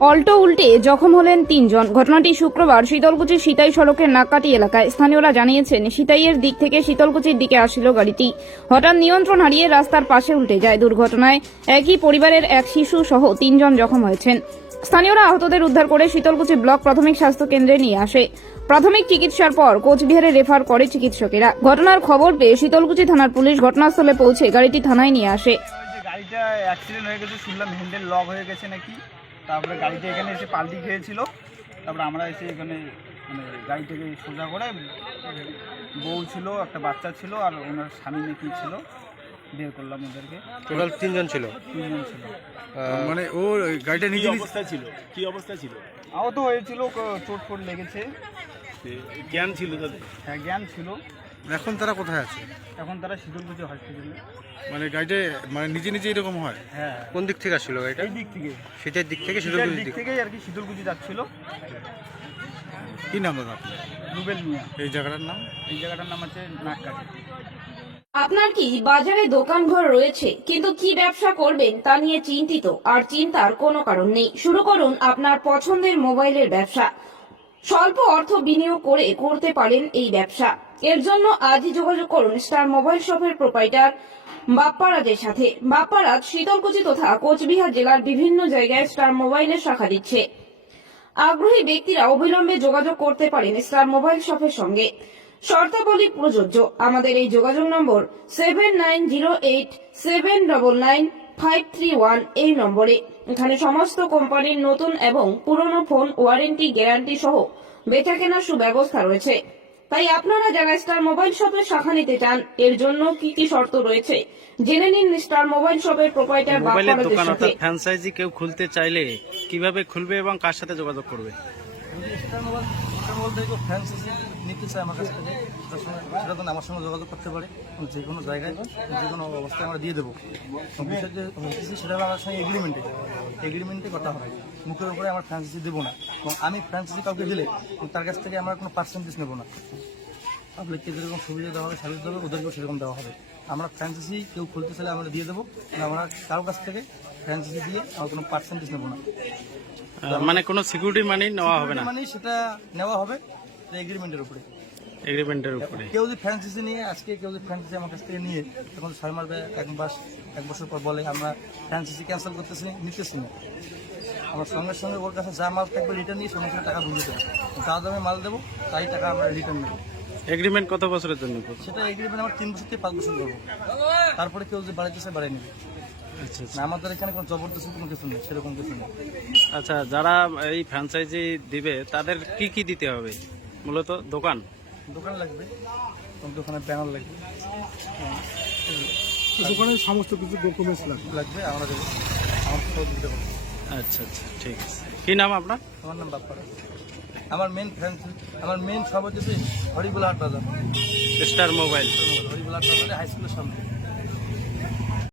Alto উল্টে জখম হলেন তিনজন। ঘটনাটি শুক্রবার শীতলকুচি সিতাই সড়কের নাকাটি এলাকায়। স্থানীয়রা জানিয়েছেন, সিতাইয়ের দিক থেকে শীতলকুচির দিকে আসছিল গাড়িটি। হঠাৎ নিয়ন্ত্রণ হারিয়ে রাস্তার পাশে উল্টে যায়। দুর্ঘটনায় একই পরিবারের এক শিশু সহ তিনজন জখম হয়েছেন। স্থানীয়রা আহতদের উদ্ধার করে শীতলকুচি ব্লক প্রাথমিক স্বাস্থ্য কেন্দ্রে নিয়ে আসে। প্রাথমিক চিকিৎসার পর কোচবিহারে রেফার করে চিকিৎসকেরা। ঘটনার খবর পেয়ে শীতলকুচি থানার পুলিশ ঘটনাস্থলে পৌঁছে গাড়িটি থানায় নিয়ে আসে। গাড়িটা অ্যাক্সিডেন্ট হয়ে গেছে, শুনলাম হ্যান্ডেল লক হয়ে গেছে নাকি? তারপরে গাড়িটা এখানে এসে পাল্টি খেয়েছিল। তারপরে আমরা এসে এখানে মানে গাড়িটাকে সোজা করে বউ ছিল একটা বাচ্চা ছিল আর ওনার স্বামী নাকি ছিল। বের করলাম ওদেরকে। টোটাল তিনজন ছিল? তিনজন ছিল। মানে ও গাড়িটা নিজে নিজে অবস্থায় ছিল? কি অবস্থায় ছিল? আহত হয়েছিল চোট ফোট লেগেছে। জ্ঞান ছিল তাদের? হ্যাঁ জ্ঞান ছিল। এখন তারা কোথায় আছে? এখন তারা শীতলকুচি হসপিটালে মানে গাড়িটা মানে নিজে নিজে এরকম হয়? হ্যাঁ। কোন দিক থেকে আসছিল গাড়িটা? এই দিক থেকে। সেটার দিক থেকে শিলিগুড়ির দিক থেকেই আর কি শীতলকুচি যাচ্ছিল। কি নাম দাদা আপনার? রুবেল মিয়া। এই জায়গাটার নাম? এই জায়গাটার নাম হচ্ছে নাককাটি আপনার কি বাজারে দোকানঘর রয়েছে কিন্তু কি ব্যবসা করবেন তা নিয়ে চিন্তিত আর চিন্তার কোনো কারণ নেই। শুরু করুন আপনার পছন্দের মোবাইলের ব্যবসা। স্বল্প অর্থ বিনিয়োগ করে করতে পারেন এই ব্যবসা। এর জন্য আজই যোগাযোগ করুন স্টার মোবাইল শপের প্রোপাইটার বাপ্পারাজের সাথে। বাপ্পারাজ শীতলকুচি তথা কোচবিহার জেলার বিভিন্ন জায়গায় স্টার মোবাইলের শাখা দিচ্ছে। আগ্রহী ব্যক্তিরা অবিলম্বে যোগাযোগ করতে পারেন স্টার মোবাইল শপের সঙ্গে। শর্তাবলী প্রযোজ্য। আমাদের এই যোগাযোগ নম্বর seven nine zero eight seven double nine five three one এই নম্বরে। এখানে সমস্ত কোম্পানির নতুন এবং পুরনো ফোন ওয়ারেন্টি গ্যারান্টি সহ বেচা কেনার সুব্যবস্থা রয়েছে। তাই আপনারা যারা স্টার মোবাইল শপের শাখা নিতে চান এর জন্য কি কি শর্ত রয়েছে? জেনে নিন স্টার মোবাইল শপের প্রোপাইটার বাপ্পারাজের দোকান অর্থাৎ ফ্র্যাঞ্চাইজি কেউ খুলতে চাইলে কীভাবে খুলবে এবং কার সাথে যোগাযোগ করবে? নিতে আমার আমার সঙ্গে যোগাযোগ করতে পারে। যে কোনো জায়গায়, যে কোনো অবস্থায় আমরা দিয়ে দেবো। আমার সঙ্গে এগ্রিমেন্টে এগ্রিমেন্টে হয়। মুখের উপরে দেবো না। এবং আমি ফ্র্যাঞ্চাইজি কাউকে দিলে তার কাছ থেকে আমার কোনো পার্সেন্টেজ নেব না। পাবলিককে যেরকম সুবিধা দেওয়া হবে সার্ভিস হবে, ওদেরকেও সেরকম দেওয়া হবে। আমরা ফ্র্যাঞ্চাইজি কেউ খুলতে চাইলে আমরা দিয়ে দেবো। আমরা কারোর কাছ থেকে ফ্র্যাঞ্চাইজি দিয়ে আমরা কোনো পার্সেন্টেজ নেব না। মানে কোনো সিকিউরিটি মানি নেওয়া হবে না? মানে সেটা নেওয়া হবে এগ্রিমেন্টের উপরে। এগ্রিমেন্টের উপরে। কেউ যদি ফ্র্যাঞ্চাইজি নিয়ে আজকে কেউ যদি ফ্র্যাঞ্চাইজি আমার কাছ থেকে নিয়ে তখন ছয় মাস বা এক মাস এক বছর পর বলে আমরা ফ্র্যাঞ্চাইজি ক্যান্সেল করতেছি নিতেছি না। আমার সঙ্গে সঙ্গে ওর কাছে যা মাল থাকবে রিটার্ন নিয়ে সঙ্গে সঙ্গে টাকা বুঝে দেবো যা দামে মাল দেবো তাই টাকা আমরা রিটার্ন নেব। এগ্রিমেন্ট কত বছরের জন্য? সেটা এগ্রিমেন্ট আমার তিন বছর থেকে পাঁচ বছর করব। তারপরে কেউ যদি বাড়াইতে চায় বাড়াই নেবে। আচ্ছা আচ্ছা। না আমাদের এখানে কোনো জবরদস্তি কোনো কিছু নেই সেরকম কিছু নেই। আচ্ছা যারা এই ফ্র্যাঞ্চাইজি দিবে তাদের কি কি দিতে হবে? মূলত দোকান? দোকান লাগবে। এবং দোকানের ব্যানার লাগবে। দোকানের সমস্ত কিছু ডকুমেন্টস লাগবে। লাগবে আমরা দিতে পারব। আচ্ছা আচ্ছা ঠিক আছে। কি নাম আপনার? আমার নাম বাপ্পারা আমার মেন ফ্রেন্ড আমার মেন সব হচ্ছে হরিগুলা হাট বাজার। Star mobile. হরিগুলা হাট বাজারে হাই স্কুলের সামনে।